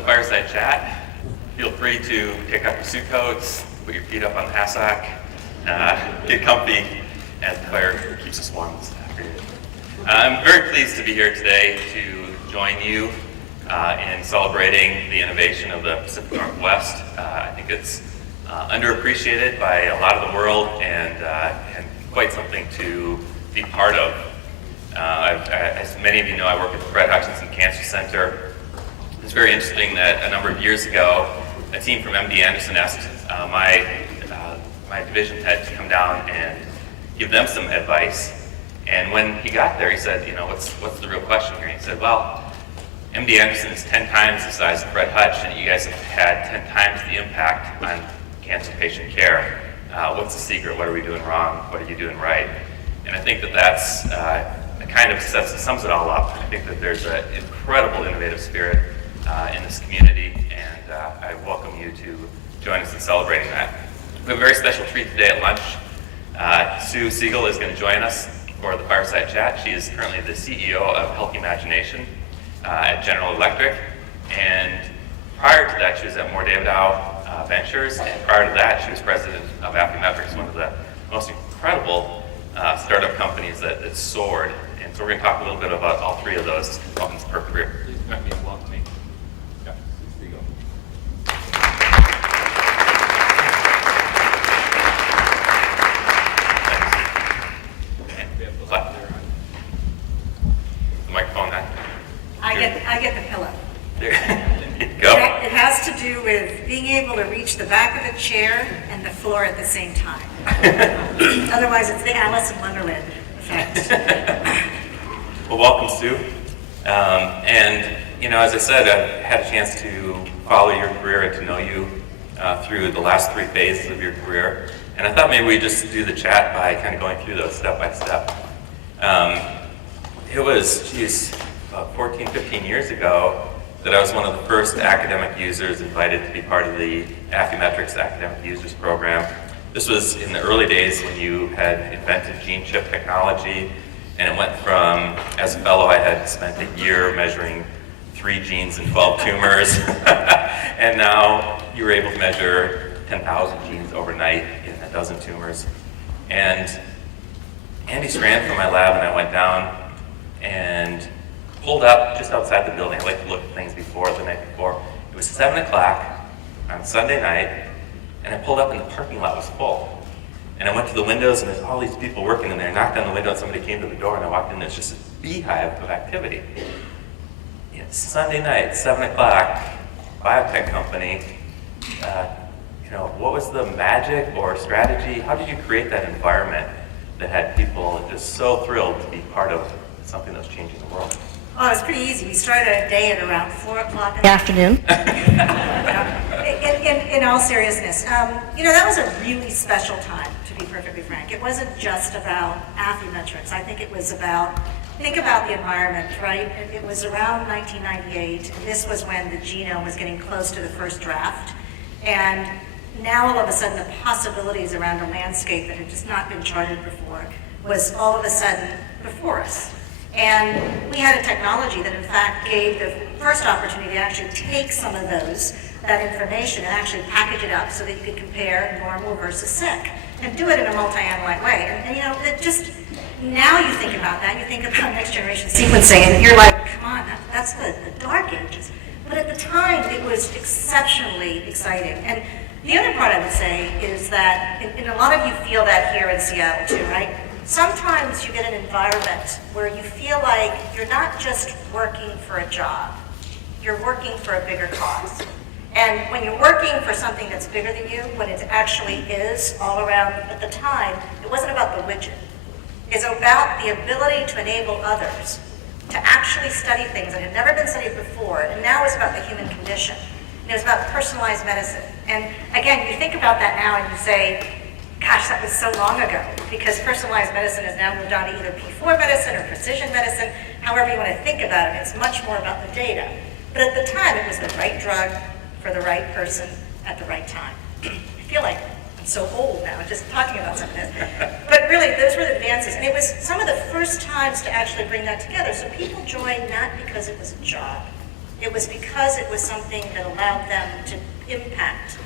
to Fireside Chat. Feel free to take off your suit coats, put your feet up on the hassock, get comfy as the fire keeps us warm this afternoon. I'm very pleased to be here today to join you in celebrating the innovation of the Pacific Northwest. I think it's underappreciated by a lot of the world and quite something to be part of. As many of you know, I work at the Hutchinson Cancer Center. It's very interesting that a number of years ago, a team from MD Anderson asked my division head to come down and give them some advice. And when he got there, he said, you know, what's the real question here? And he said, well, MD Anderson is 10 times the size of Fred Hutch, and you guys have had 10 times the impact on cancer patient care. What's the secret? What are we doing wrong? What are you doing right? And I think that that's kind of sums it all up. I think that there's an incredible innovative spirit in this community, and I welcome you to join us in celebrating that. We have a very special treat today at lunch. Sue Siegel is going to join us for the Fireside Chat. She is currently the CEO of Healthy Imagination at General Electric, and prior to that she was at Moore Davidow Ventures, and prior to that she was president of Affymetrix, one of the most incredible startup companies that soared. And so we're going to talk a little bit about all three of those in her career. Please join me in welcoming. Yeah, there you go. The microphone on. I get the pillow. There you go. It has to do with being able to reach the back of the chair and the floor at the same time. Otherwise, it's the Alice in Wonderland effect. Well, welcome, Sue. And, you know, as I said, I've had a chance to follow your career and to know you through the last three phases of your career. And I thought maybe we'd just do the chat by kind of going through those step by step. It was, about 14, 15 years ago that I was one of the first academic users invited to be part of the Affymetrix Academic Users Program. This was in the early days when you had invented gene chip technology, and it went from, as a fellow, I had spent a year measuring 3 genes and 12 tumors, and now you were able to measure 10,000 genes overnight in a dozen tumors. And Andy ran from my lab, and I went down and pulled up just outside the building. I like to look at things the night before. It was 7 o'clock on Sunday night, and I pulled up and the parking lot was full. And I went to the windows, and there's all these people working in there. I knocked on the window, and somebody came to the door, and I walked in, and it's just a beehive of activity. It's Sunday night, 7 o'clock, biotech company. You know, what was the magic or strategy? How did you create that environment that had people just so thrilled to be part of something that was changing the world? Oh, it was pretty easy. We started a day at around 4 o'clock in the afternoon. In all seriousness, you know, that was a really special time, to be perfectly frank. It wasn't just about Affymetrix. I think it was think about the environment, right? It was around 1998, and this was when the genome was getting close to the first draft. And now all of a sudden the possibilities around a landscape that had just not been charted before was all of a sudden before us. And we had a technology that in fact gave the first opportunity to actually take some of that information and actually package it up so that you could compare normal versus sick and do it in a multi-analyte way. And you know, it just, now you think about that, you think about next generation sequencing, and you're like, come on, that's the dark ages. But at the time, it was exceptionally exciting. And the other part I would say is that, and a lot of you feel that here in Seattle too, right? Sometimes you get an environment where you feel like you're not just working for a job, you're working for a bigger cause. And when you're working for something that's bigger than you, when it actually is all around, at the time, it wasn't about the widget. It's about the ability to enable others to actually study things that had never been studied before, and now it's about the human condition. And it's about personalized medicine. And again, you think about that now and you say, gosh, that was so long ago, because personalized medicine has now moved on to either P4 medicine or precision medicine, however you want to think about it. It's much more about the data. But at the time, it was the right drug for the right person at the right time. I feel like I'm so old now, just talking about some of this. But really, those were the advances. And it was some of the first times to actually bring that together. So people joined not because it was a job, It was because it was something that allowed them to impact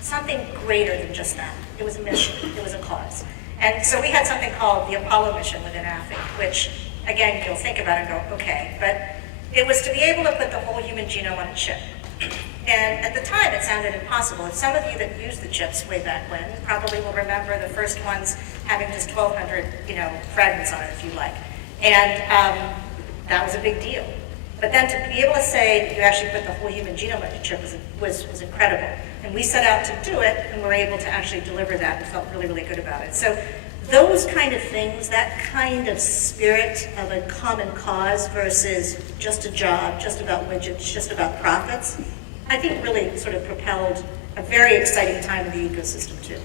something greater than just them. It was a mission, it was a cause. And so we had something called the Apollo mission within AFI, which, again, you'll think about it and go, okay, but it was to be able to put the whole human genome on a chip. And at the time, it sounded impossible. And some of you that used the chips way back when probably will remember the first ones having just 1,200, fragments on it, if you like. And that was a big deal. But then to be able to say that you actually put the whole human genome on a chip was incredible. And we set out to do it, and were able to actually deliver that, and felt really, really good about it. So those kind of things, that kind of spirit of a common cause versus just a job, just about widgets, just about profits, I think really sort of propelled a very exciting time in the ecosystem too.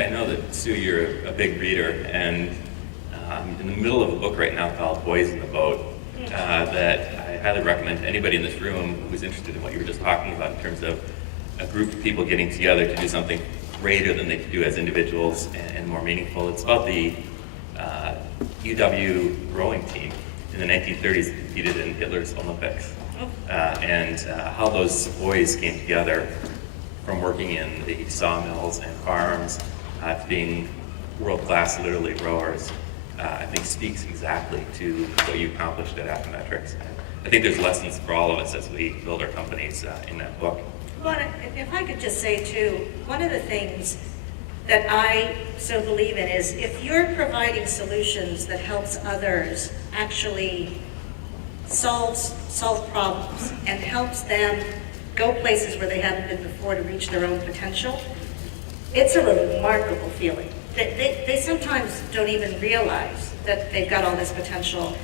I know that, Sue, you're a big reader, and I'm in the middle of a book right now called Boys in the Boat, that I highly recommend to anybody in this room who's interested in what you were just talking about in terms of a group of people getting together to do something greater than they could do as individuals and more meaningful. It's about the UW rowing team in the 1930s that competed in Hitler's Olympics, and how those boys came together from working in the sawmills and farms to being world-class, literally, rowers. I think speaks exactly to what you accomplished at Affymetrix. I think there's lessons for all of us as we build our companies in that book. Well, if I could just say too, one of the things that I so believe in is if you're providing solutions that helps others actually solve problems and helps them go places where they haven't been before to reach their own potential, it's a remarkable feeling. They sometimes don't even realize that they've got all this potential,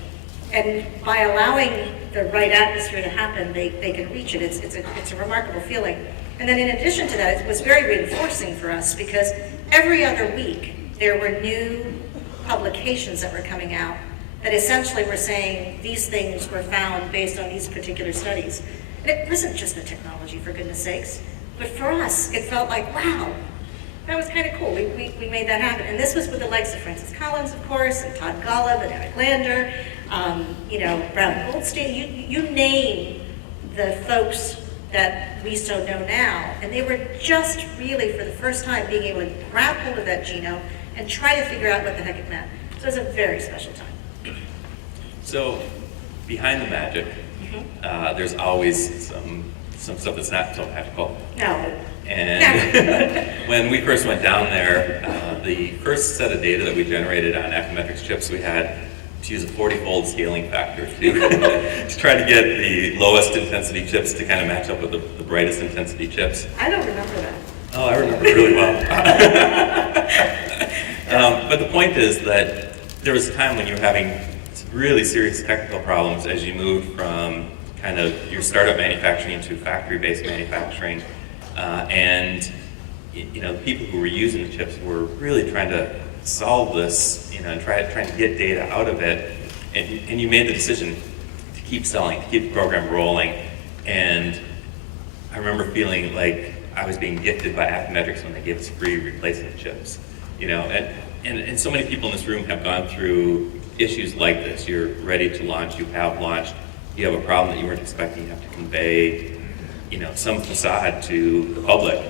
and by allowing the right atmosphere to happen, they can reach it. It's a remarkable feeling. And then in addition to that, it was very reinforcing for us because every other week there were new publications that were coming out that essentially were saying these things were found based on these particular studies. And it wasn't just the technology, for goodness sakes, but for us, it felt like, wow, that was kind of cool. We made that happen. And this was with the likes of Francis Collins, of course, and Todd Golub and Eric Lander, Brown Goldstein. You name the folks that we so know now. And they were just really, for the first time, being able to grab hold of that genome and try to figure out what the heck it meant. So it was a very special time. So, behind the magic, there's always some stuff that's not so magical. No. And when we first went down there, the first set of data that we generated on Affymetrix chips, we had to use a 40-fold scaling factor to try to get the lowest intensity chips to kind of match up with the brightest intensity chips. I don't remember that. Oh, I remember it really well. But the point is that there was a time when you were having really serious technical problems as you moved from kind of your startup manufacturing into factory-based manufacturing. And the people who were using the chips were really trying to solve this, and trying to get data out of it. And you made the decision to keep selling, to keep the program rolling. And I remember feeling like I was being gifted by Affymetrix when they gave us free replacement chips. And so many people in this room have gone through issues like this. You're ready to launch, you have launched, you have a problem that you weren't expecting, you have to convey some facade to the public.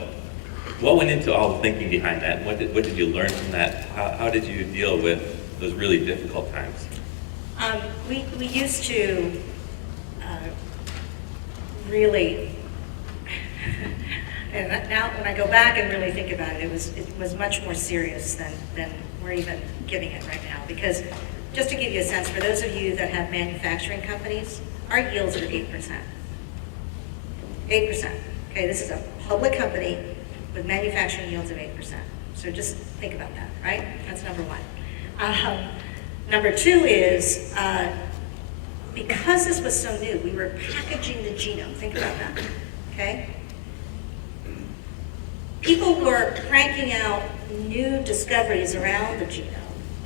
What went into all the thinking behind that? What did you learn from that? How did you deal with those really difficult times? We used to really, and now when I go back and really think about it, it was much more serious than we're even giving it right now. Because just to give you a sense, for those of you that have manufacturing companies, our yields are 8%. 8%. Okay, this is a public company with manufacturing yields of 8%. So just think about that, right? That's number one. Number two is, because this was so new, we were packaging the genome. Think about that, okay? People were cranking out new discoveries around the genome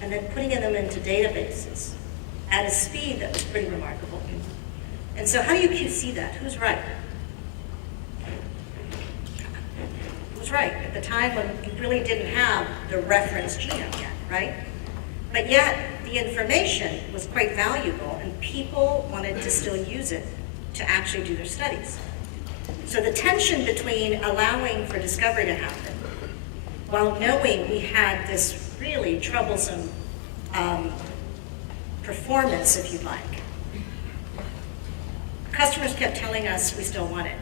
and then putting them into databases at a speed that was pretty remarkable. And so how do you QC that? Who's right? Who's right? At the time when you really didn't have the reference genome yet, right? But yet, the information was quite valuable, and people wanted to still use it to actually do their studies. So the tension between allowing for discovery to happen while knowing we had this really troublesome performance, if you like. Customers kept telling us we still want it.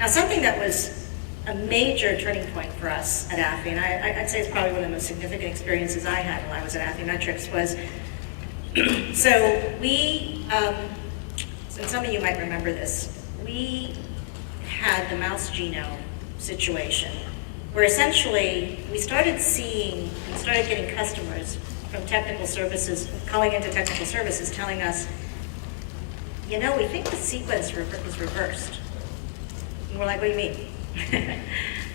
Now, something that was a major turning point for us at Affy, and I'd say it's probably one of the most significant experiences I had when I was at Affymetrix, was so we, and some of you might remember this, we had the mouse genome situation, where essentially we started seeing, we started getting customers from technical services, calling into technical services, telling us, you know, we think the sequence is reversed. And we're like, what do you mean?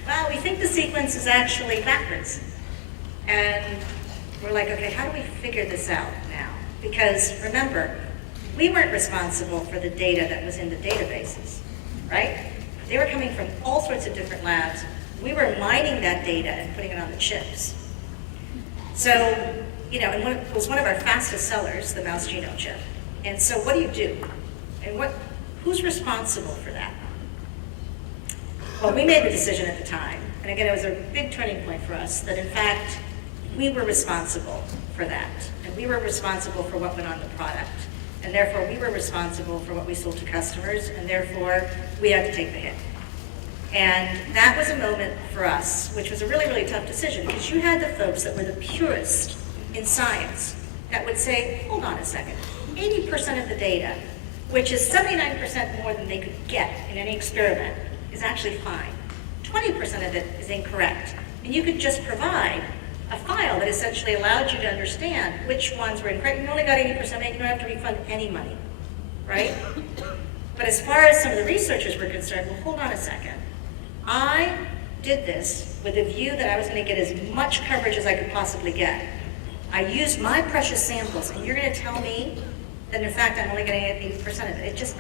Well, we think the sequence is actually backwards. And we're like, okay, how do we figure this out now? Because remember, we weren't responsible for the data that was in the databases, right? They were coming from all sorts of different labs. We were mining that data and putting it on the chips. So, you know, and it was one of our fastest sellers, the mouse genome chip. And so what do? And who's responsible for that? Well, we made the decision at the time, and again, it was a big turning point for us, that in fact, we were responsible for that. And we were responsible for what went on the product. And therefore, we were responsible for what we sold to customers, and therefore, we had to take the hit. And that was a moment for us, which was a really, really tough decision, because you had the folks that were the purest in science that would say, hold on a second, 80% of the data, which is 79% more than they could get in any experiment, is actually fine. 20% of it is incorrect. And you could just provide a file that essentially allowed you to understand which ones were incorrect. You only got 80% back, you don't have to refund any money, right? But as far as some of the researchers were concerned, well, hold on a second. I did this with a view that I was going to get as much coverage as I could possibly get. I used my precious samples, and you're going to tell me that in fact I'm only going to get 80% of it. It just,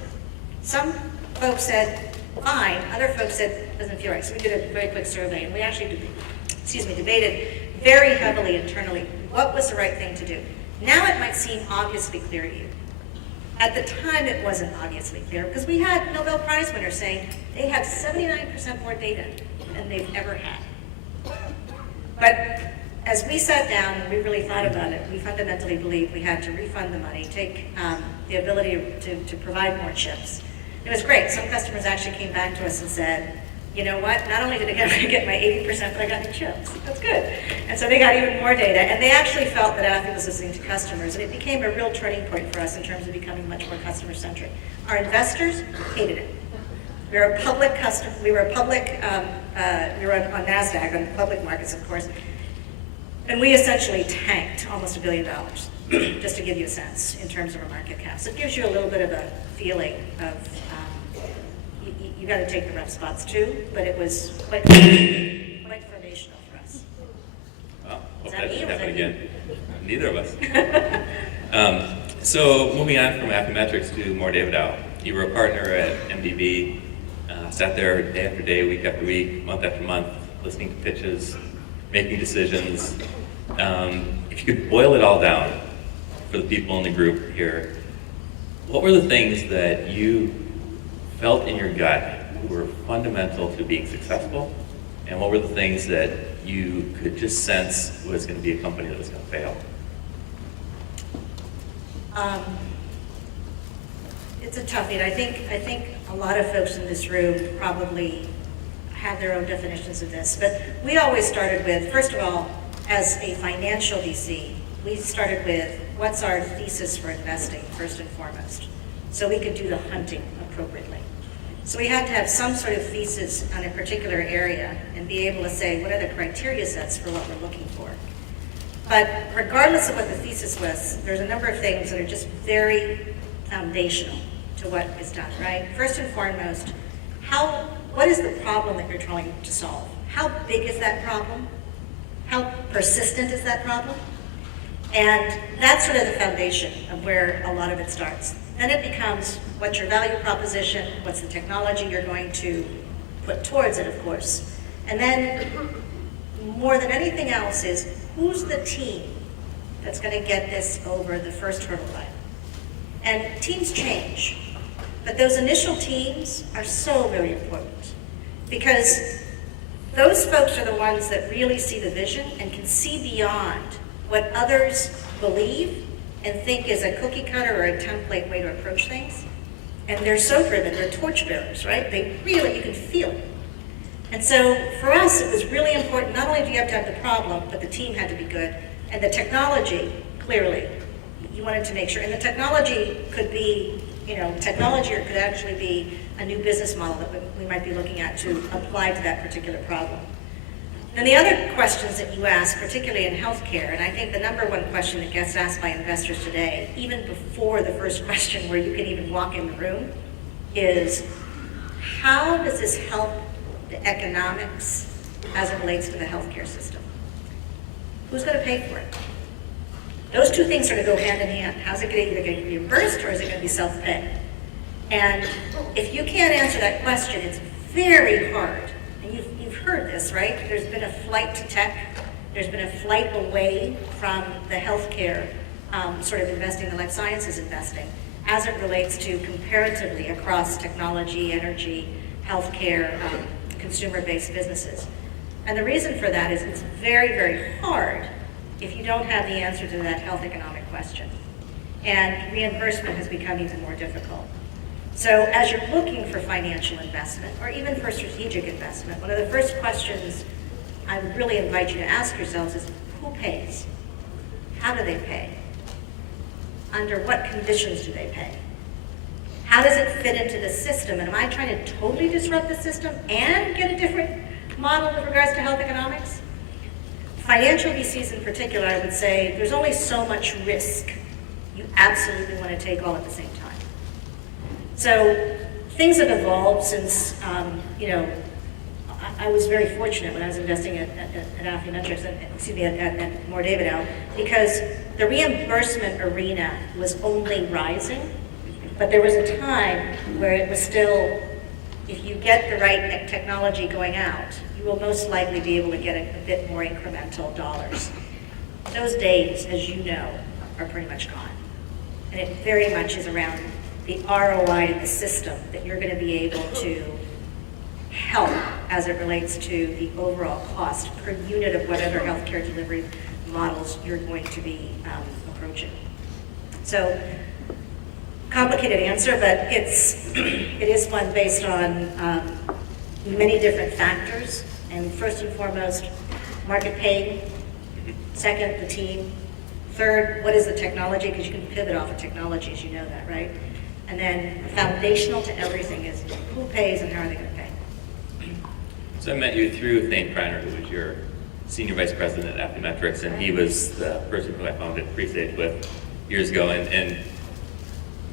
some folks said, fine. Other folks said, doesn't feel right. So we did a very quick survey, and we actually, debated very heavily internally what was the right thing to do. Now it might seem obviously clear to you. At the time, it wasn't obviously clear, because we had Nobel Prize winners saying they have 79% more data than they've ever had. But as we sat down and we really thought about it, we fundamentally believed we had to refund the money, take the ability to provide more chips. It was great. Some customers actually came back to us and said, you know what, not only did I get my 80%, but I got new chips. That's good. And so they got even more data. And they actually felt that Affy was listening to customers. And it became a real turning point for us in terms of becoming much more customer-centric. Our investors hated it. We were a public customer. We were on NASDAQ, on the public markets, of course. And we essentially tanked almost $1 billion, just to give you a sense in terms of our market cap. So it gives you a little bit of a feeling of, you got to take the rough spots too, but it was quite foundational for us. Well, hope that doesn't happen again. Neither of us. So moving on from Affymetrix to more David Al. You were a partner at MDB, sat there day after day, week after week, month after month, listening to pitches, making decisions. If you could boil it all down for the people in the group here, what were the things that you felt in your gut were fundamental to being successful, and what were the things that you could just sense was going to be a company that was going to fail? It's a toughie. I think a lot of folks in this room probably have their own definitions of this, but we always started with, first of all, as a financial VC, we started with what's our thesis for investing, first and foremost, so we could do the hunting appropriately. So we had to have some sort of thesis on a particular area and be able to say, what are the criteria sets for what we're looking for? But regardless of what the thesis was, there's a number of things that are just very foundational to what is done, right? First and foremost, what is the problem that you're trying to solve? How big is that problem? How persistent is that problem? And that's sort of the foundation of where a lot of it starts. Then it becomes, what's your value proposition? What's the technology you're going to put towards it, of course? And then, more than anything else, is who's the team that's going to get this over the first hurdle line? And teams change. But those initial teams are so very important because those folks are the ones that really see the vision and can see beyond what others believe and think is a cookie cutter or a template way to approach things. And they're so driven, they're torchbearers, right? They really, you can feel it. And so for us, it was really important, not only do you have to have the problem, but the team had to be good. And the technology, clearly, you wanted to make sure. And the technology could be, technology, or it could actually be a new business model that we might be looking at to apply to that particular problem. And the other questions that you ask, particularly in healthcare, and I think the number one question that gets asked by investors today, even before the first question where you can even walk in the room, is how does this help the economics as it relates to the healthcare system? Who's going to pay for it? Those two things are going to go hand in hand. How's it going to either get reimbursed or is it going to be self-pay? And if you can't answer that question, it's very hard. And you've heard this, right? There's been a flight to tech. There's been a flight away from the healthcare sort of investing, the life sciences investing, as it relates to comparatively across technology, energy, healthcare, consumer-based businesses. And the reason for that is it's very, very hard if you don't have the answer to that health economic question. And reimbursement has become even more difficult. So as you're looking for financial investment, or even for strategic investment, one of the first questions I would really invite you to ask yourselves is, who pays? How do they pay? Under what conditions do they pay? How does it fit into the system? And am I trying to totally disrupt the system and get a different model with regards to health economics? Financial VCs in particular, I would say, there's only so much risk you absolutely want to take all at the same time. So things have evolved since, I was very fortunate when I was investing at Affymetrix, at Moore Davidow, because the reimbursement arena was only rising, but there was a time where it was still, if you get the right technology going out, you will most likely be able to get a bit more incremental dollars. Those days, as you know, are pretty much gone. And it very much is around the ROI in the system that you're going to be able to help as it relates to the overall cost per unit of whatever healthcare delivery models you're going to be approaching. So, complicated answer, but it is one based on many different factors. And first and foremost, market pay. Second, the team. Third, what is the technology? Because you can pivot off of technology, as you know that, right? And then foundational to everything is who pays and how are they going to pay. So I met you through Thane Kreiner, who was your senior vice president at Affymetrix, and he was the person who I founded Presage with years ago. And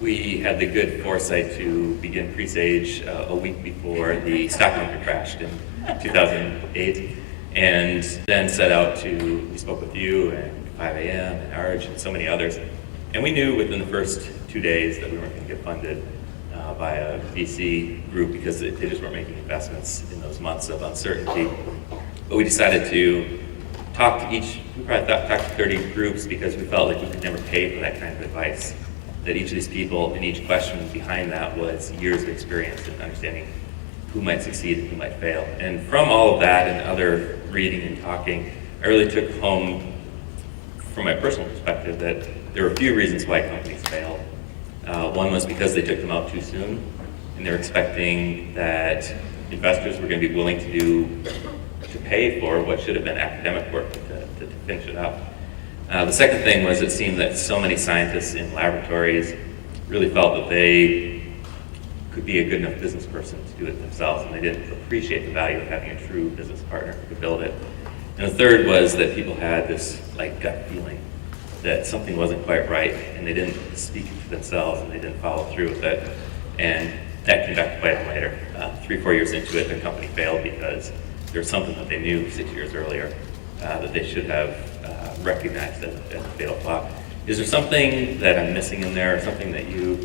we had the good foresight to begin Presage a week before the stock market crashed in 2008, and then set out to, we spoke with you and 5 a.m. and Arj and so many others, and we knew within the first 2 days that we weren't going to get funded by a VC group because they just weren't making investments in those months of uncertainty. But we decided to talk to we probably talked to 30 groups because we felt like we could never pay for that kind of advice. That each of these people and each question behind that was years of experience in understanding who might succeed and who might fail. And from all of that and other reading and talking, I really took home, from my personal perspective, that there were a few reasons why companies failed. One was because they took them out too soon, and they were expecting that investors were going to be willing to pay for what should have been academic work to finish it up. The second thing was it seemed that so many scientists in laboratories really felt that they could be a good enough business person to do it themselves, and they didn't appreciate the value of having a true business partner who could build it. And the third was that people had this gut feeling that something wasn't quite right, and they didn't speak it to themselves, and they didn't follow through with it. And that came back to bite them later. 3-4 years into it, their company failed because there was something that they knew 6 years earlier that they should have recognized as a fatal flaw. Is there something that I'm missing in there, or something that you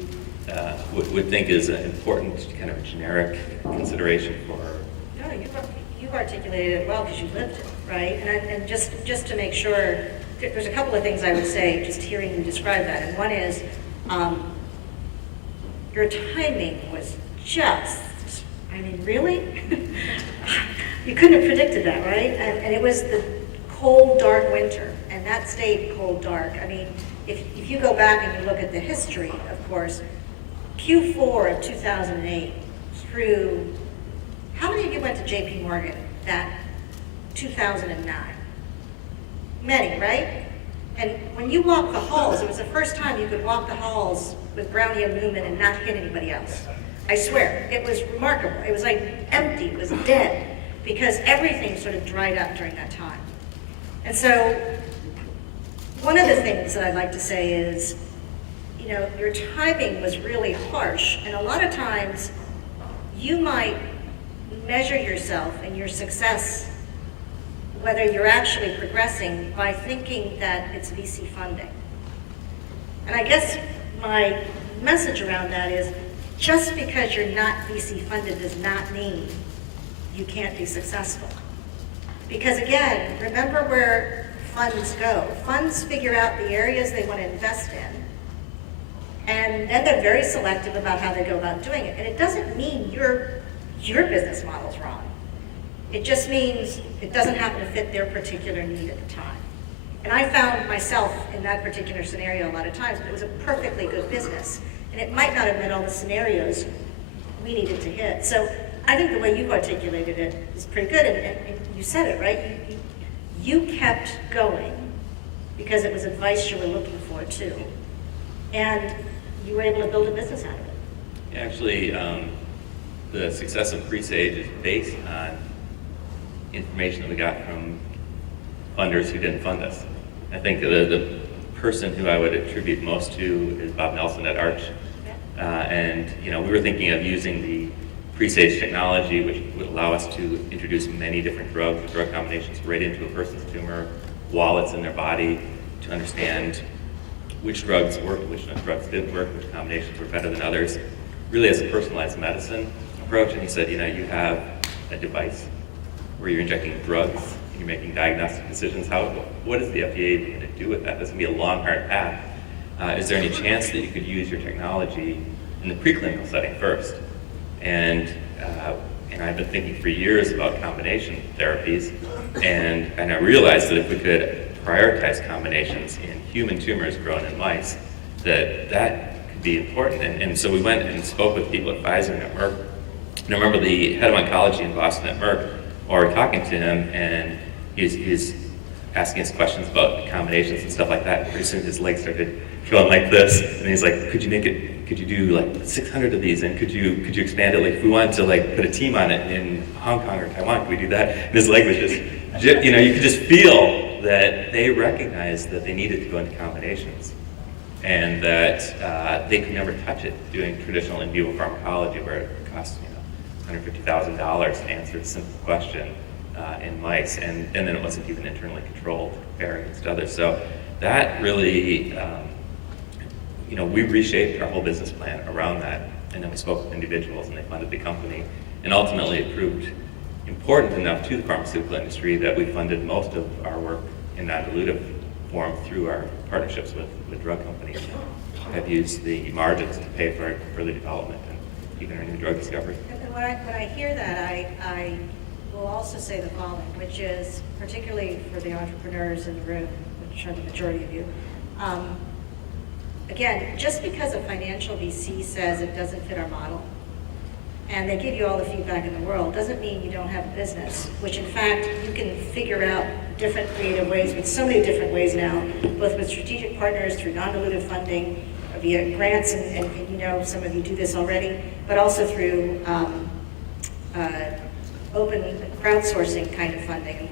would think is an important kind of generic consideration for? No, you've articulated it well because you lived it, right? And just to make sure, there's a couple of things I would say just hearing you describe that. And one is, your timing was just, I mean, really? You couldn't have predicted that, right? And it was the cold, dark winter, and that stayed cold, dark. I mean, if you go back and you look at the history, of course, Q4 of 2008 through, how many of you went to JP Morgan that 2009? Many, right? And when you walked the halls, it was the first time you could walk the halls with Brownie and Newman and not hit anybody else. I swear, it was remarkable. It was like empty, it was dead, because everything sort of dried up during that time. And so, one of the things that I'd like to say is, you know, your timing was really harsh, and a lot of times, you might measure yourself and your success, whether you're actually progressing, by thinking that it's VC funding. And I guess my message around that is, just because you're not VC funded does not mean you can't be successful. Because again, remember where funds go. Funds figure out the areas they want to invest in, and then they're very selective about how they go about doing it. And it doesn't mean your business model's wrong. It just means it doesn't happen to fit their particular need at the time. And I found myself in that particular scenario a lot of times, but it was a perfectly good business. And it might not have met all the scenarios we needed to hit. So I think the way you've articulated it is pretty good, and you said it, right? You kept going because it was advice you were looking for too. And you were able to build a business out of it. Actually, the success of Presage is based on information that we got from funders who didn't fund us. I think the person who I would attribute most to is Bob Nelson at Arch. And you know, we were thinking of using the Presage technology, which would allow us to introduce many different drugs, drug combinations, right into a person's tumor while it's in their body, to understand which drugs worked, which drugs didn't work, which combinations were better than others, really as a personalized medicine approach. And he said, you know, you have a device where you're injecting drugs, and you're making diagnostic decisions. What is the FDA going to do with that? That's going to be a long, hard path. Is there any chance that you could use your technology in the preclinical setting first? And I've been thinking for years about combination therapies, and I realized that if we could prioritize combinations in human tumors grown in mice, that could be important. And so we went and spoke with people at Pfizer and at Merck. And I remember the head of oncology in Boston at Merck, or talking to him, and he's asking us questions about combinations and stuff like that. And pretty soon his legs started going like this, and he's like, could you do like 600 of these, and could you expand it? Like, if we wanted to like put a team on it in Hong Kong or Taiwan, could we do that? And his leg was just, you know, you could just feel that they recognized that they needed to go into combinations, and that they could never touch it doing traditional in vivo pharmacology, where it costs, you know, $150,000 to answer a simple question in mice, and then it wasn't even internally controlled compared against others. So that really, you know, we reshaped our whole business plan around that, and then we spoke with individuals, and they funded the company, and ultimately it proved important enough to the pharmaceutical industry that we funded most of our work in non-dilutive form through our partnerships with drug companies, and have used the margins to pay for further development and even our new drug discovery. And when I hear that, I will also say the following, which is, particularly for the entrepreneurs in the room, which are the majority of you, again, just because a financial VC says it doesn't fit our model, and they give you all the feedback in the world, doesn't mean you don't have a business, which in fact, you can figure out different creative ways, with so many different ways now, both with strategic partners, through non-dilutive funding, via grants, and you know, some of you do this already, but also through open crowdsourcing kind of funding, and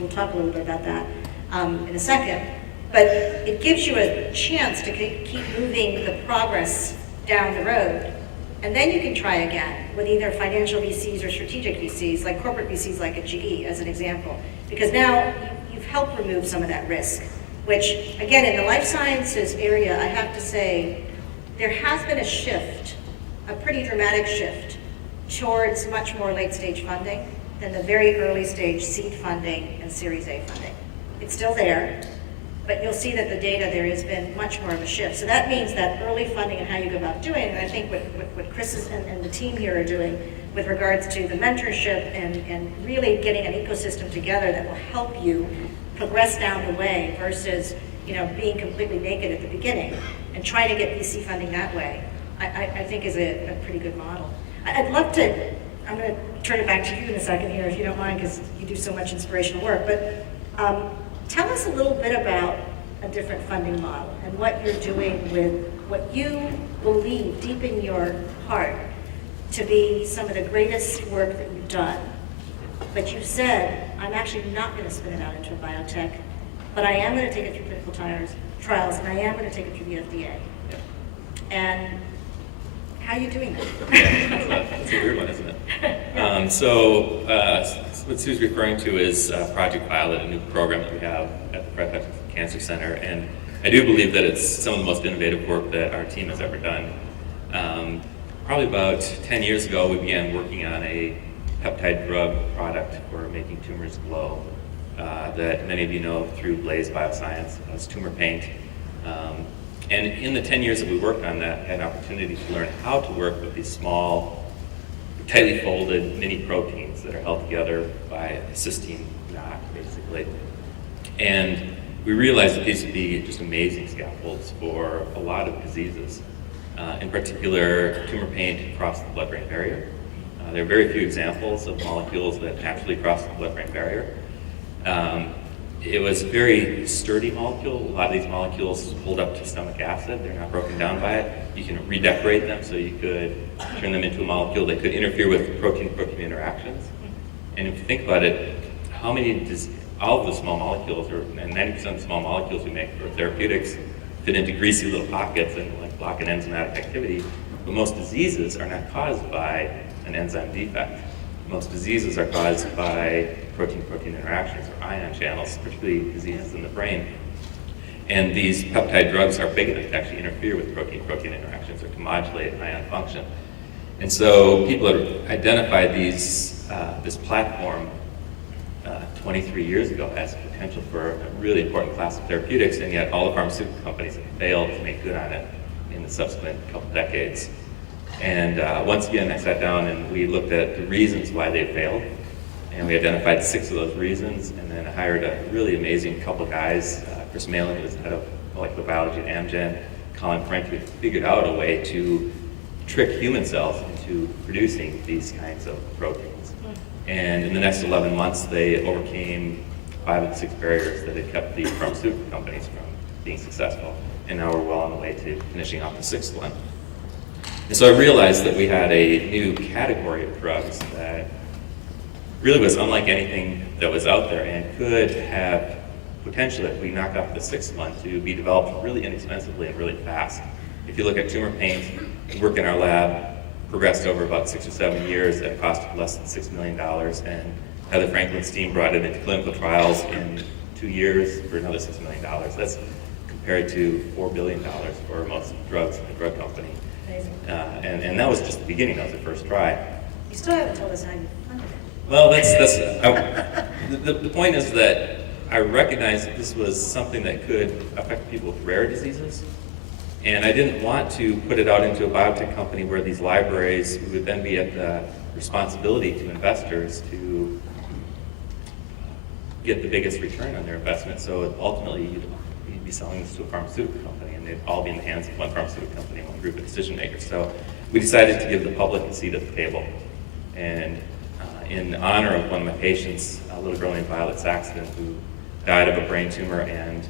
we'll talk a little bit about that in a second. But it gives you a chance to keep moving the progress down the road. And then you can try again with either financial VCs or strategic VCs, like corporate VCs like a GE as an example. Because now you've helped remove some of that risk, which again, in the life sciences area, I have to say, there has been a shift, a pretty dramatic shift, towards much more late stage funding than the very early stage seed funding and Series A funding. It's still there, but you'll see that the data there has been much more of a shift. So that means that early funding and how you go about doing it, and I think what Chris and the team here are doing with regards to the mentorship and really getting an ecosystem together that will help you progress down the way versus being completely naked at the beginning and trying to get VC funding that way, I think is a pretty good model. I'd love to, I'm going to turn it back to you in a second here if you don't mind, because you do so much inspirational work, but tell us a little bit about a different funding model and what you're doing with what you believe deep in your heart to be some of the greatest work that you've done. But you said, I'm actually not going to spin it out into a biotech, but I am going to take it through clinical trials, and I am going to take it through the FDA. Yeah. And how are you doing that? That's a weird one, isn't it? So what Sue's referring to is Project Violet, a new program that we have at the Fred Hutchinson Cancer Center. And I do believe that it's some of the most innovative work that our team has ever done. Probably about 10 years ago, we began working on a peptide drug product for making tumors glow that many of you know through Blaze Bioscience as tumor paint. And in the 10 years that we worked on that, I had an opportunity to learn how to work with these small, tightly folded mini proteins that are held together by a cysteine knot, basically. And we realized that these would be just amazing scaffolds for a lot of diseases. In particular, tumor paint cross the blood-brain barrier. There are very few examples of molecules that naturally cross the blood-brain barrier. It was a very sturdy molecule. A lot of these molecules hold up to stomach acid. They're not broken down by it. You can redecorate them so you could turn them into a molecule that could interfere with protein-protein interactions. And if you think about it, all of the small molecules, and 90% of the small molecules we make for therapeutics fit into greasy little pockets and like block an enzymatic activity. But most diseases are not caused by an enzyme defect. Most diseases are caused by protein-protein interactions or ion channels, particularly diseases in the brain. And these peptide drugs are big enough to actually interfere with protein-protein interactions or to modulate ion function. And so people have identified this platform 23 years ago as potential for a really important class of therapeutics, and yet all the pharmaceutical companies have failed to make good on it in the subsequent couple decades. And once again, I sat down and we looked at the reasons why they failed, and we identified 6 of those reasons, and then hired a really amazing couple of guys. Chris Malin, who was head of molecular biology at Amgen, Colin Frank, who figured out a way to trick human cells into producing these kinds of proteins. And in the next 11 months, they overcame 5 of the 6 barriers that had kept the pharmaceutical companies from being successful. And now we're well on the way to finishing off the 6th one. And so I realized that we had a new category of drugs that really was unlike anything that was out there and could have potential, if we knocked off the 6th one, to be developed really inexpensively and really fast. If you look at tumor paint, work in our lab progressed over about 6 or 7 years at a cost of less than $6 million, and Heather Franklin's team brought it into clinical trials in 2 years for another $6 million. That's compared to $4 billion for most drugs in the drug company. Amazing. And that was just the beginning. That was the first try. You still haven't told us how you funded it. Well, the point is that I recognized that this was something that could affect people with rare diseases, and I didn't want to put it out into a biotech company where these libraries would then be at the responsibility to investors to get the biggest return on their investment. So ultimately, you'd be selling this to a pharmaceutical company, and they'd all be in the hands of one pharmaceutical company and one group of decision makers. So we decided to give the public a seat at the table. And in honor of one of my patients, a little girl named Violet Saxton, who died of a brain tumor and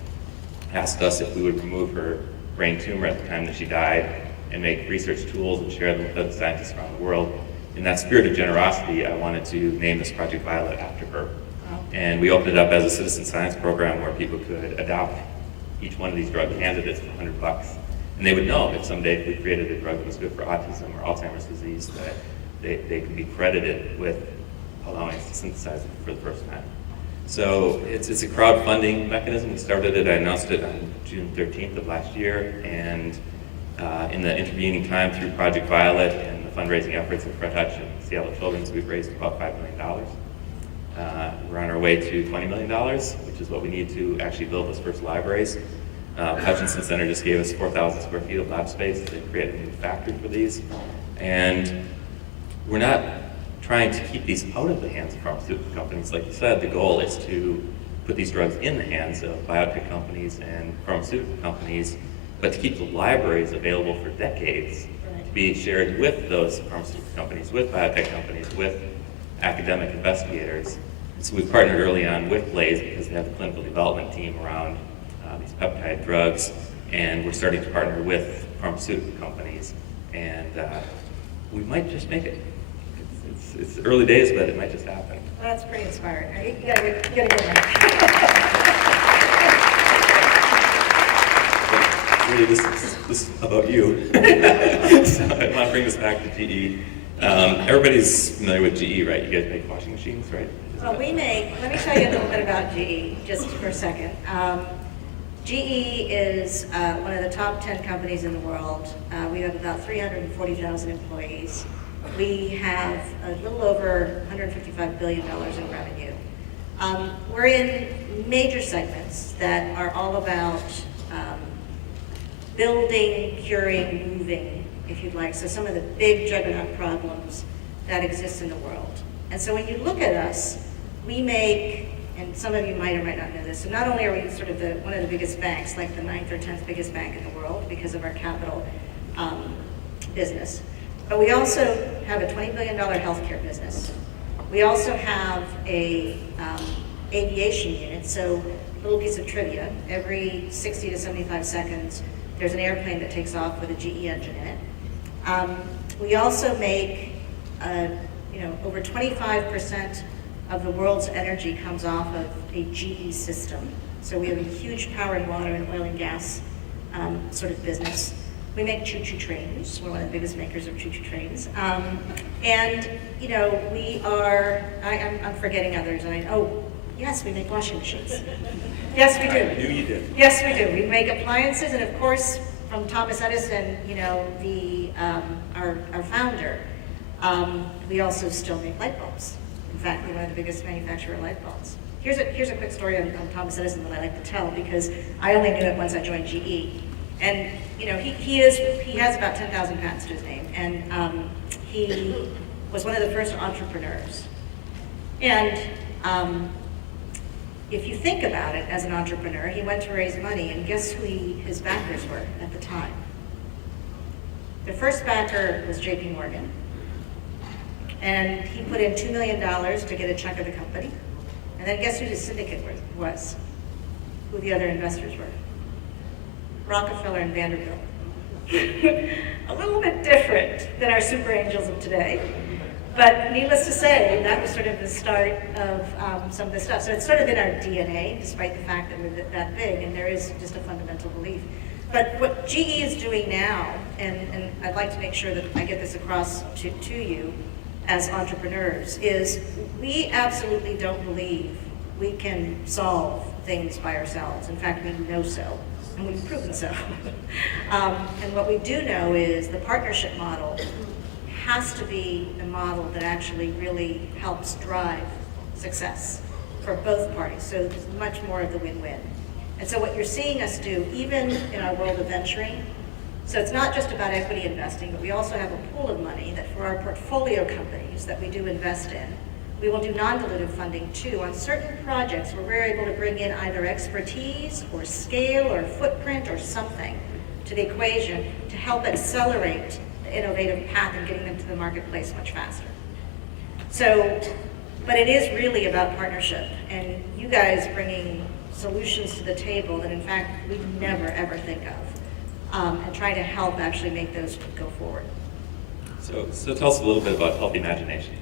asked us if we would remove her brain tumor at the time that she died and make research tools and share them with other scientists around the world. In that spirit of generosity, I wanted to name this Project Violet after her. And we opened it up as a citizen science program where people could adopt each one of these drug candidates for $100. And they would know if someday if we created a drug that was good for autism or Alzheimer's disease, that they could be credited with allowing us to synthesize it for the first time. So it's a crowdfunding mechanism. We started it, I announced it on June 13th of last year, and in the intervening time through Project Violet and the fundraising efforts of Fred Hutchinson and Seattle Children's, we've raised about $5 million. We're on our way to $20 million, which is what we need to actually build those first libraries. Hutchinson Center just gave us 4,000 square feet of lab space to create a new factory for these. And we're not trying to keep these out of the hands of pharmaceutical companies. Like you said, the goal is to put these drugs in the hands of biotech companies and pharmaceutical companies, but to keep the libraries available for decades to be shared with those pharmaceutical companies, with biotech companies, with academic investigators. So we partnered early on with Blaze because they have the clinical development team around these peptide drugs, and we're starting to partner with pharmaceutical companies, and we might just make it. It's early days, but it might just happen. Well, that's pretty inspiring. You gotta get one. Really, this is about you. So I want to bring this back to GE. Everybody's familiar with GE, right? You guys make washing machines, right? Well, let me tell you a little bit about GE, just for a second. GE is one of the top 10 companies in the world. We have about 340,000 employees. We have a little over $155 billion in revenue. We're in major segments that are all about building, curing, moving, if you'd like. So some of the big juggernaut problems that exist in the world. And so when you look at us, we make, and some of you might or might not know this, so not only are we sort of one of the biggest banks, like the 9th or 10th biggest bank in the world because of our capital business, but we also have a $20 billion healthcare business. We also have a aviation unit, so a little piece of trivia, every 60 to 75 seconds, there's an airplane that takes off with a GE engine in it. We also make, over 25% of the world's energy comes off of a GE system. So we have a huge power and water and oil and gas sort of business. We make choo-choo trains. We're one of the biggest makers of choo-choo trains. We are, I'm forgetting others. Yes, we make washing machines. Yes, we do. I knew you did. Yes, we do. We make appliances, and of course, from Thomas Edison, our founder, we also still make light bulbs. In fact, we're one of the biggest manufacturer of light bulbs. Here's a quick story on Thomas Edison that I like to tell because I only knew it once I joined GE. And he has about 10,000 patents to his name, and he was one of the first entrepreneurs. And if you think about it, as an entrepreneur, he went to raise money, and guess who his backers were at the time? The first backer was JP Morgan, and he put in $2 million to get a chunk of the company. And then guess who his syndicate was? Who the other investors were? Rockefeller and Vanderbilt. A little bit different than our super angels of today. But needless to say, that was sort of the start of some of this stuff. So it's sort of in our DNA, despite the fact that we're that big, and there is just a fundamental belief. But what GE is doing now, and I'd like to make sure that I get this across to you as entrepreneurs, is we absolutely don't believe we can solve things by ourselves. In fact, we know so, and we've proven so. And what we do know is the partnership model has to be the model that actually really helps drive success for both parties. So there's much more of the win-win. And so what you're seeing us do, even in our world of venturing, so it's not just about equity investing, but we also have a pool of money that for our portfolio companies that we do invest in, we will do non-dilutive funding too on certain projects where we're able to bring in either expertise or scale or footprint or something to the equation to help accelerate the innovative path and getting them to the marketplace much faster. So, but it is really about partnership and you guys bringing solutions to the table that in fact we never ever think of. And try to help actually make those go forward. So tell us a little bit about Healthy Imagination.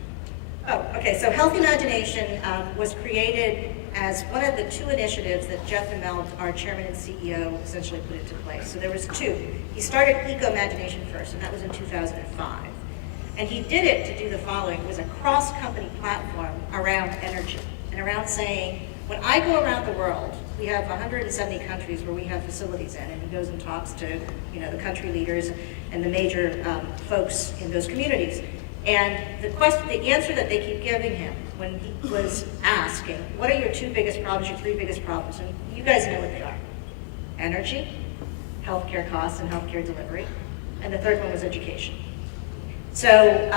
Oh, okay. So Healthy Imagination was created as one of the two initiatives that Jeff Immelt, our chairman and CEO, essentially put into place. So there was two. He started Eco Imagination first, and that was in 2005. And he did it to do the following. It was a cross-company platform around energy and around saying, when I go around the world, we have 170 countries where we have facilities in, and he goes and talks to the country leaders and the major folks in those communities. And the answer that they keep giving him when he was asking, what are your two biggest problems, your three biggest problems? And you guys know what they are. Energy, healthcare costs and healthcare delivery, and the third one was education. So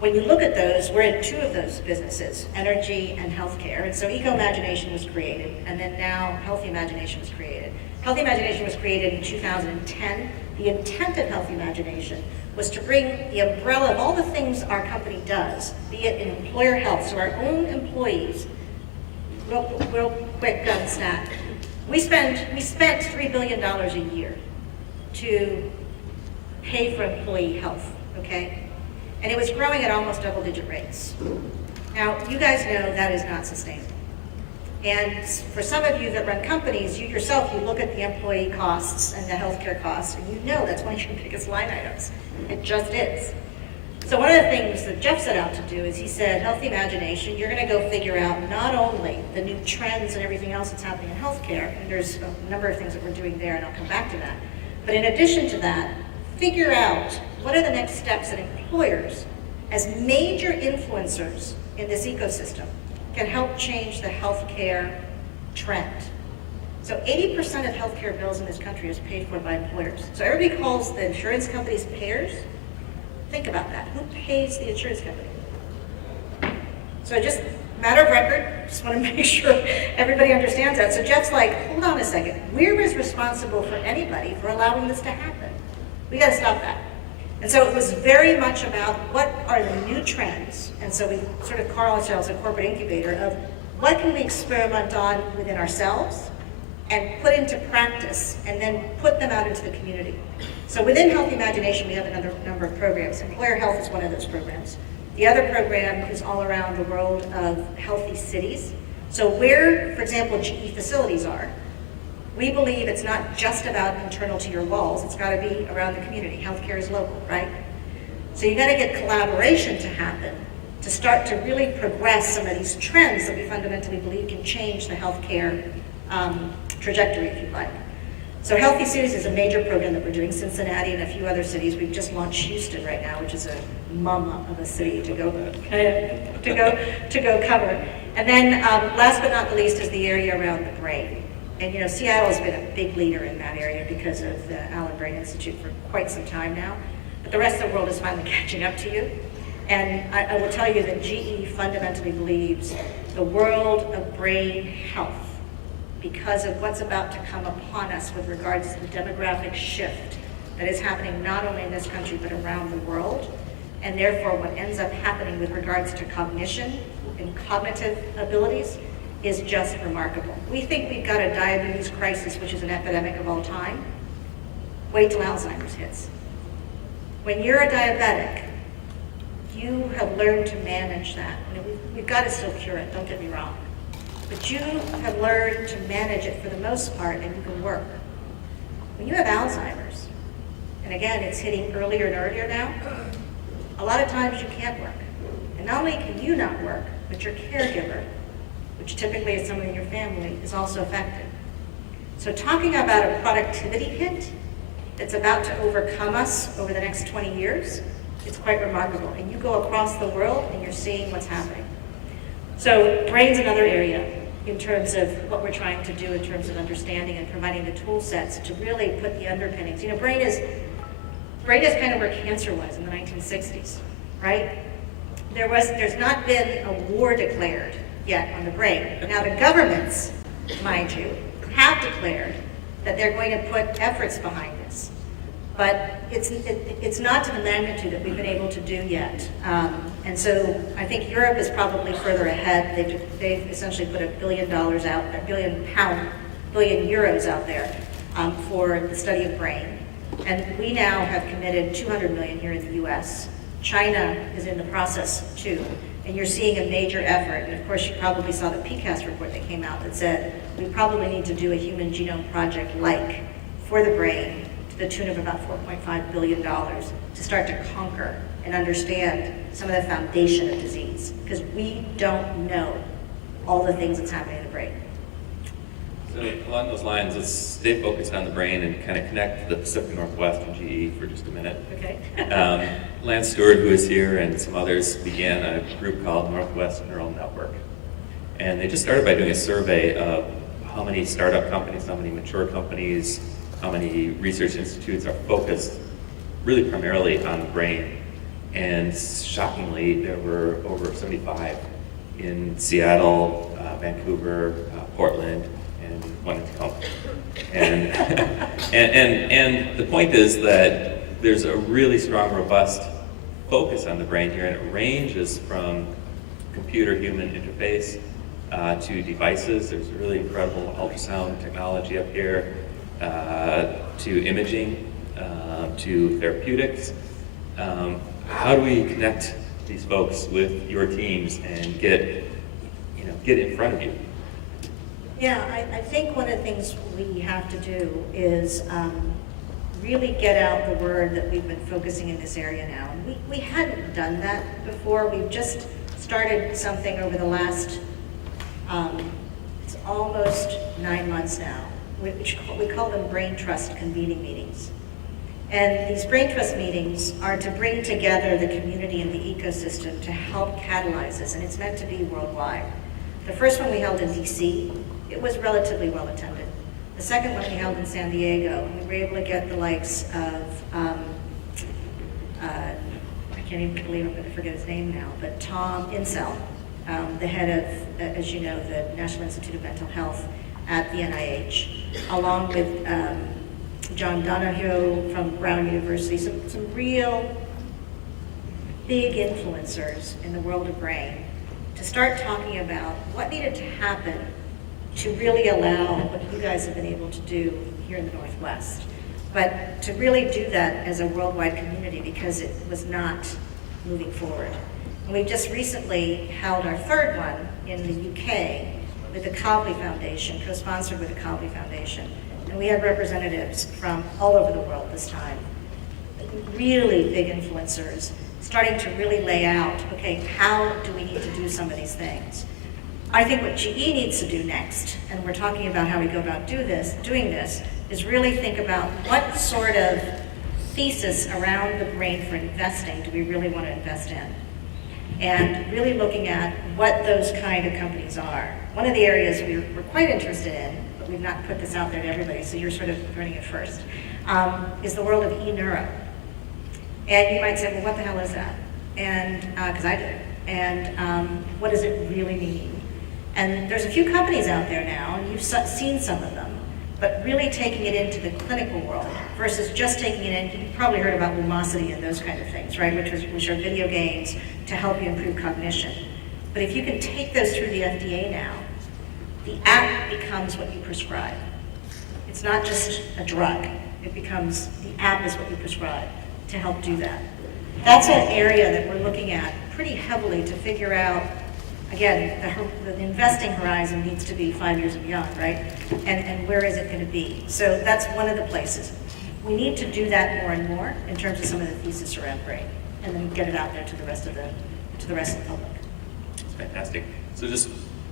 when you look at those, we're in two of those businesses, energy and healthcare. And so Eco-Imagination was created, and then now Healthy Imagination was created. Healthy Imagination was created in 2010. The intent of Healthy Imagination was to bring the umbrella of all the things our company does, be it in employer health, so our own employees. Real quick stat. We spent $3 billion a year to pay for employee health, okay? And it was growing at almost double-digit rates. Now, you guys know that is not sustainable. And for some of you that run companies, you yourself, you look at the employee costs and the healthcare costs, and you know that's one of your biggest line items. It just is. So one of the things that Jeff set out to do is he said, Healthy Imagination, you're gonna go figure out not only the new trends and everything else that's happening in healthcare, and there's a number of things that we're doing there, and I'll come back to that, but in addition to that, figure out what are the next steps that employers, as major influencers in this ecosystem, can help change the healthcare trend. So 80% of healthcare bills in this country is paid for by employers. So everybody calls the insurance companies payers. Think about that. Who pays the insurance company? So just matter of record, just want to make sure everybody understands that. So Jeff's like, hold on a second. We're as responsible for anybody for allowing this to happen. We got to stop that. And so it was very much about what are the new trends. And so we sort of call ourselves a corporate incubator of what can we experiment on within ourselves and put into practice and then put them out into the community. So within Healthy Imagination, we have another number of programs. Employer health is one of those programs. The other program is all around the world of healthy cities. So where, for example, GE facilities are, we believe it's not just about internal to your walls, it's gotta be around the community. Healthcare is local, right? So you gotta get collaboration to happen to start to really progress some of these trends that we fundamentally believe can change the healthcare trajectory, if you like. So Healthy Cities is a major program that we're doing. Cincinnati and a few other cities. We've just launched Houston right now, which is a mama of a city to go cover. And then last but not the least is the area around the brain. And you know, Seattle's been a big leader in that area because of the Allen Brain Institute for quite some time now. But the rest of the world is finally catching up to you. And I will tell you that GE fundamentally believes the world of brain health, because of what's about to come upon us with regards to the demographic shift that is happening not only in this country but around the world, and therefore what ends up happening with regards to cognition and cognitive abilities is just remarkable. We think we've got a diabetes crisis, which is an epidemic of all time. Wait till Alzheimer's hits. When you're a diabetic, you have learned to manage that. You know, we've got to still cure it, don't get me wrong. But you have learned to manage it for the most part, and you can work. When you have Alzheimer's, and again, it's hitting earlier and earlier now, a lot of times you can't work. And not only can you not work, but your caregiver, which typically is someone in your family, is also affected. So talking about a productivity hit that's about to overcome us over the next 20 years, it's quite remarkable. And you go across the world and you're seeing what's happening. So brain's another area in terms of what we're trying to do in terms of understanding and providing the tool sets to really put the underpinnings. You know, brain is kind of where cancer was in the 1960s, right? There's not been a war declared yet on the brain. Now the governments, mind you, have declared that they're going to put efforts behind this. But it's not to the magnitude that we've been able to do yet. And so I think Europe is probably further ahead. They've essentially put $1 billion out, billion euros out there for the study of brain. And we now have committed 200 million here in the US. China is in the process too. And you're seeing a major effort. And of course you probably saw the PCAST report that came out that said we probably need to do a human genome project like for the brain, to the tune of about $4.5 billion to start to conquer and understand some of the foundation of disease, because we don't know all the things that's happening in the brain. So along those lines, let's stay focused on the brain and kind of connect the Pacific Northwest and GE for just a minute. Okay. Lance Stewart, who is here, and some others began a group called Northwest Neural Network. And they just started by doing a survey of how many startup companies, how many mature companies, how many research institutes are focused really primarily on the brain. And shockingly, there were over 75 in Seattle, Vancouver, Portland, and one in Tacoma. And, and the point is that there's a really strong, robust focus on the brain here, and it ranges from computer-human interface to devices. There's really incredible ultrasound technology up here, to imaging, to therapeutics. How do we connect these folks with your teams and get in front of you? Yeah, I think one of the things we have to do is really get out the word that we've been focusing in this area now. We hadn't done that before. We've just started something over the last, it's almost 9 months now, which we call them brain trust convening meetings. And these brain trust meetings are to bring together the community and the ecosystem to help catalyze this, and it's meant to be worldwide. The first one we held in DC, it was relatively well attended. The second one we held in San Diego, and we were able to get the likes of, I can't even believe I'm going to forget his name now, but Tom Insel, the head of, as you know, the National Institute of Mental Health at the NIH, along with John Donoghue from Brown University, some real big influencers in the world of brain, to start talking about what needed to happen to really allow what you guys have been able to do here in the Northwest. But to really do that as a worldwide community, because it was not moving forward. And we just recently held our third one in the UK with the Cobley Foundation, co-sponsored with the Cobley Foundation. And we had representatives from all over the world this time, really big influencers, starting to really lay out, okay, how do we need to do some of these things? I think what GE needs to do next, and we're talking about how we go about doing this, is really think about what sort of thesis around the brain for investing do we really want to invest in? And really looking at what those kind of companies are. One of the areas we're quite interested in, but we've not put this out there to everybody, so you're sort of learning it first, is the world of e-neuro. And you might say, well, what the hell is that? And, because I did. And what does it really mean? And there's a few companies out there now, and you've seen some of them, but really taking it into the clinical world versus just taking it in. You've probably heard about Lumosity and those kind of things, right? Which are video games to help you improve cognition. But if you can take those through the FDA now, the app becomes what you prescribe. It's not just a drug. It becomes, the app is what you prescribe to help do that. That's an area that we're looking at pretty heavily to figure out. Again, the investing horizon needs to be 5 years and beyond, right? And where is it going to be? So that's one of the places. We need to do that more and more in terms of some of the thesis around brain, and then get it out there to the rest of the public. That's fantastic. So just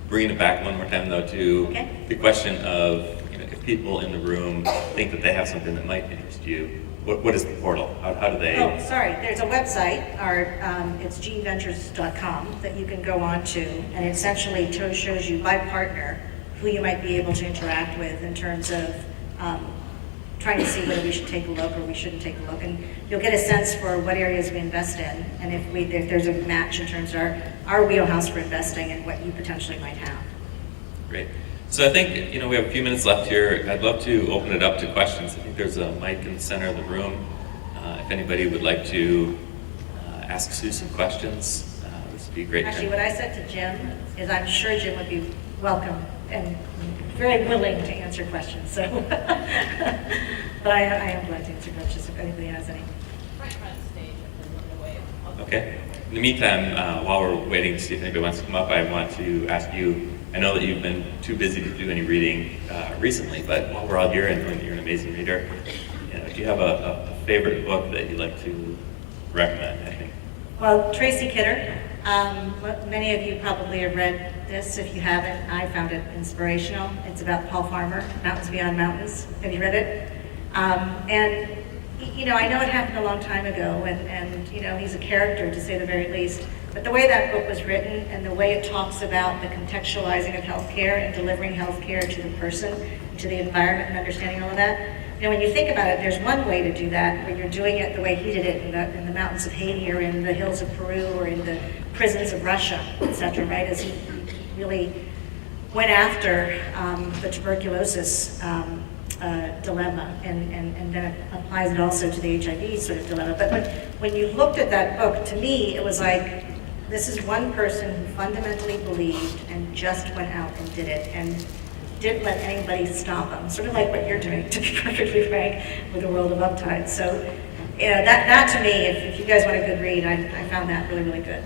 bringing it back one more time, though, to the question of if people in the room think that they have something that might interest you. What is the portal? How do they? Oh, sorry. There's a website, it's gventures.com, that you can go on to, and it essentially shows you by partner who you might be able to interact with in terms of trying to see whether we should take a look or we shouldn't take a look. And you'll get a sense for what areas we invest in, and if there's a match in terms of our wheelhouse for investing and what you potentially might have. Great. So I think, we have a few minutes left here. I'd love to open it up to questions. I think there's a mic in the center of the room. If anybody would like to ask Sue some questions, this would be a great. Actually, what I said to Jim is I'm sure Jim would be welcome and very willing to answer questions. So, but I am glad to answer questions if anybody has any. Okay. In the meantime, while we're waiting to see if anybody wants to come up, I want to ask you, I know that you've been too busy to do any reading recently, but while we're all here and you're an amazing reader, do you have a favorite book that you'd like to recommend, I think? Well, Tracy Kidder, Many of you probably have read this. If you haven't, I found it inspirational. It's about Paul Farmer, Mountains Beyond Mountains. Have you read it? And you know, I know it happened a long time ago, and you know, he's a character to say the very least. But the way that book was written and the way it talks about the contextualizing of healthcare and delivering healthcare to the person, to the environment, and understanding all of that. You know, when you think about it, there's one way to do that, where you're doing it the way he did it in the mountains of Haiti, or in the hills of Peru, or in the prisons of Russia, etc. Right? As he really went after the tuberculosis dilemma, and then applies it also to the HIV sort of dilemma. But when you looked at that book, to me, it was like, this is one person who fundamentally believed and just went out and did it, and didn't let anybody stop them. Sort of like what you're doing, to be perfectly frank, with the world of uptide. So, you know, that to me, if you guys want a good read, I found that really, really good.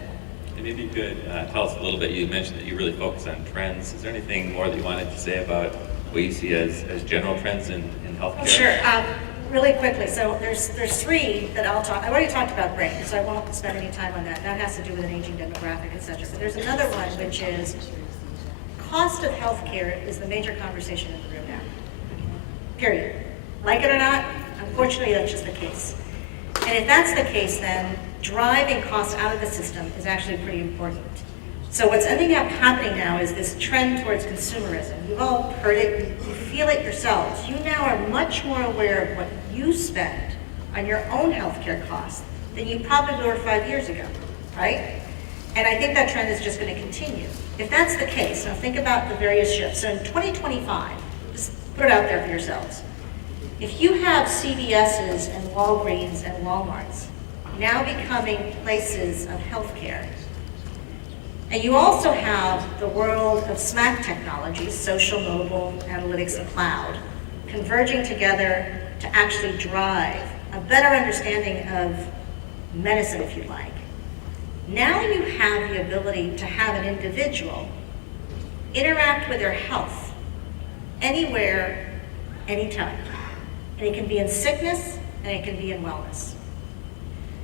And if you could tell us a little bit, you mentioned that you really focus on trends. Is there anything more that you wanted to say about what you see as general trends in healthcare? Sure. Really quickly, so there's three that I'll talk. I already talked about brain, so I won't spend any time on that. That has to do with an aging demographic, etc. But there's another one, which is cost of healthcare is the major conversation in the room now. Period. Like it or not, unfortunately, that's just the case. And if that's the case, then driving costs out of the system is actually pretty important. So what's ending up happening now is this trend towards consumerism. You've all heard it, you feel it yourselves. You now are much more aware of what you spend on your own healthcare costs than you probably were 5 years ago, right? And I think that trend is just going to continue. If that's the case, now think about the various shifts. So in 2025, just put it out there for yourselves. If you have CVS's and Walgreens and Walmarts now becoming places of healthcare, and you also have the world of SMAC technologies, social, mobile, analytics, and cloud, converging together to actually drive a better understanding of medicine, if you like. Now you have the ability to have an individual interact with their health anywhere, anytime. And it can be in sickness, and it can be in wellness.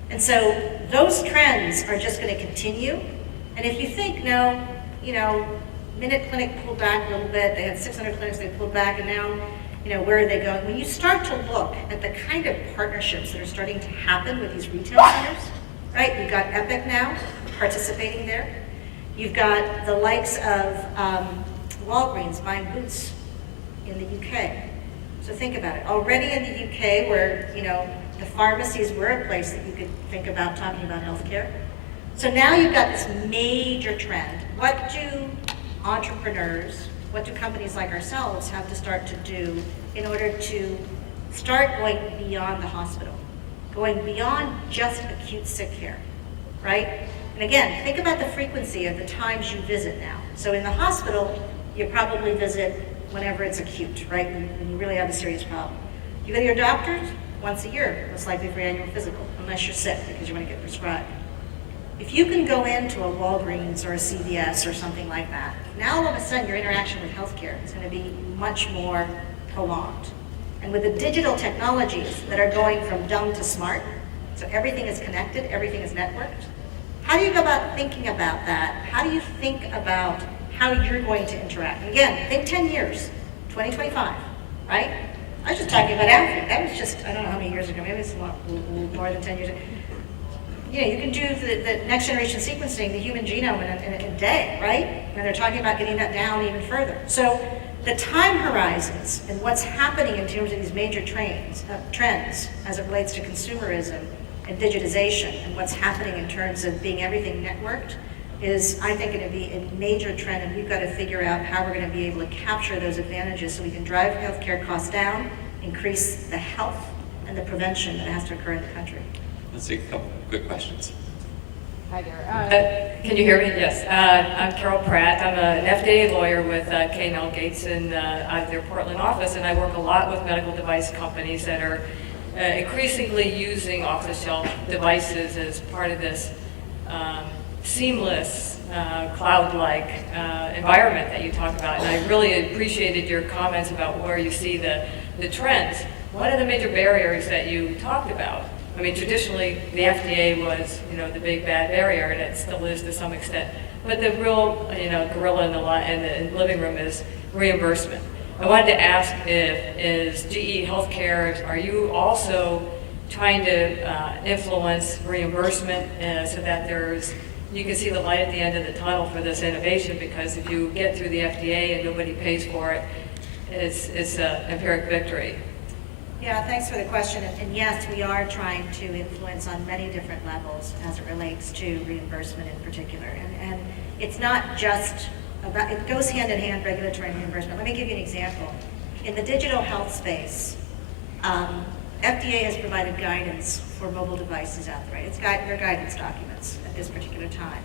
And so those trends are just going to continue. And if you think, no, you know, Minute Clinic pulled back a little bit, they had 600 clinics, they pulled back, and now, you know, where are they going? When you start to look at the kind of partnerships that are starting to happen with these retail centers, right? You've got Epic now participating there. You've got the likes of Walgreens buying Boots in the UK. So think about it. Already in the UK, where, you know, the pharmacies were a place that you could think about talking about healthcare. So now you've got this major trend. What do entrepreneurs, what do companies like ourselves have to start to do in order to start going beyond the hospital, going beyond just acute sick care, right? And again, think about the frequency of the times you visit now. So in the hospital, you probably visit whenever it's acute, right? When you really have a serious problem. You go to your doctors once a year, most likely for your annual physical, unless you're sick because you want to get prescribed. If you can go into a Walgreens or a CVS or something like that, now all of a sudden your interaction with healthcare is going to be much more prolonged. And with the digital technologies that are going from dumb to smart, so everything is connected, everything is networked, how do you go about thinking about that? How do you think about how you're going to interact? And again, think 10 years, 2025, right? I was just talking about Alfie. That was just, I don't know how many years ago, maybe it's a lot more than 10 years ago. You know, you can do the next generation sequencing, the human genome in a day, right? And they're talking about getting that down even further. So the time horizons and what's happening in terms of these major trends as it relates to consumerism and digitization, and what's happening in terms of being everything networked is, I think, going to be a major trend, and we've got to figure out how we're going to be able to capture those advantages so we can drive healthcare costs down, increase the health and the prevention that has to occur in the country. Let's take a couple quick questions. Hi there. Can you hear me? Yes. I'm Carol Pratt. I'm an FDA lawyer with K&L Gates out of their Portland office, and I work a lot with medical device companies that are increasingly using off-the-shelf devices as part of this seamless, cloud-like environment that you talk about. And I really appreciated your comments about where you see the trends. One of the major barriers that you talked about I mean, traditionally, the FDA was, the big bad barrier, and it still is to some extent. But the real, gorilla in the living room is reimbursement. I wanted to ask is GE Healthcare, are you also trying to influence reimbursement so that you can see the light at the end of the tunnel for this innovation? Because if you get through the FDA and nobody pays for it, it's an empiric victory. Yeah, thanks for the question. And yes, we are trying to influence on many different levels as it relates to reimbursement in particular. And it's not just about, it goes hand in hand, regulatory and reimbursement. Let me give you an example. In the digital health space, FDA has provided guidance for mobile devices out there, right? Their guidance documents at this particular time.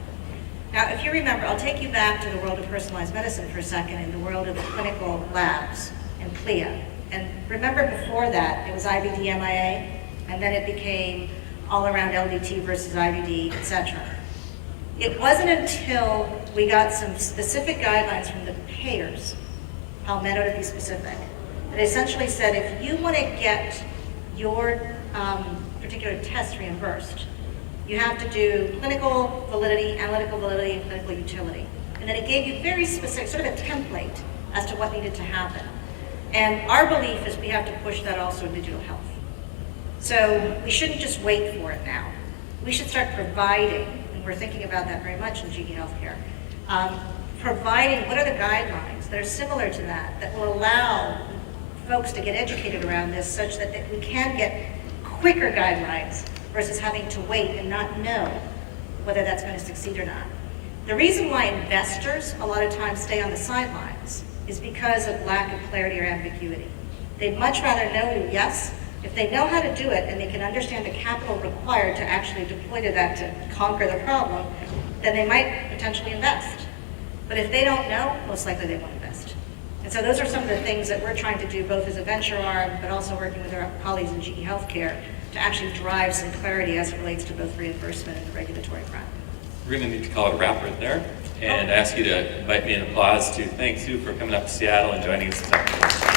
Now, if you remember, I'll take you back to the world of personalized medicine for a second, in the world of clinical labs and CLIA. And remember before that, it was IVD, MIA, and then it became all around LDT versus IVD, et cetera. It wasn't until we got some specific guidelines from the payers, Palmetto to be specific, that essentially said if you want to get your particular test reimbursed, you have to do clinical validity, analytical validity, and clinical utility. And then it gave you very specific, sort of a template as to what needed to happen. And our belief is we have to push that also in digital health. So we shouldn't just wait for it now. We should start providing, and we're thinking about that very much in GE Healthcare, providing what are the guidelines that are similar to that will allow folks to get educated around this such that we can get quicker guidelines versus having to wait and not know whether that's going to succeed or not. The reason why investors a lot of times stay on the sidelines is because of lack of clarity or ambiguity. They'd much rather know, yes, if they know how to do it and they can understand the capital required to actually deploy to that to conquer the problem, then they might potentially invest. But if they don't know, most likely they won't invest. And so those are some of the things that we're trying to do both as a venture arm, but also working with our colleagues in GE Healthcare to actually drive some clarity as it relates to both reimbursement and the regulatory front. We're going to need to call it a wrap right there and ask you to invite me in applause to thank Sue for coming up to Seattle and joining us this afternoon.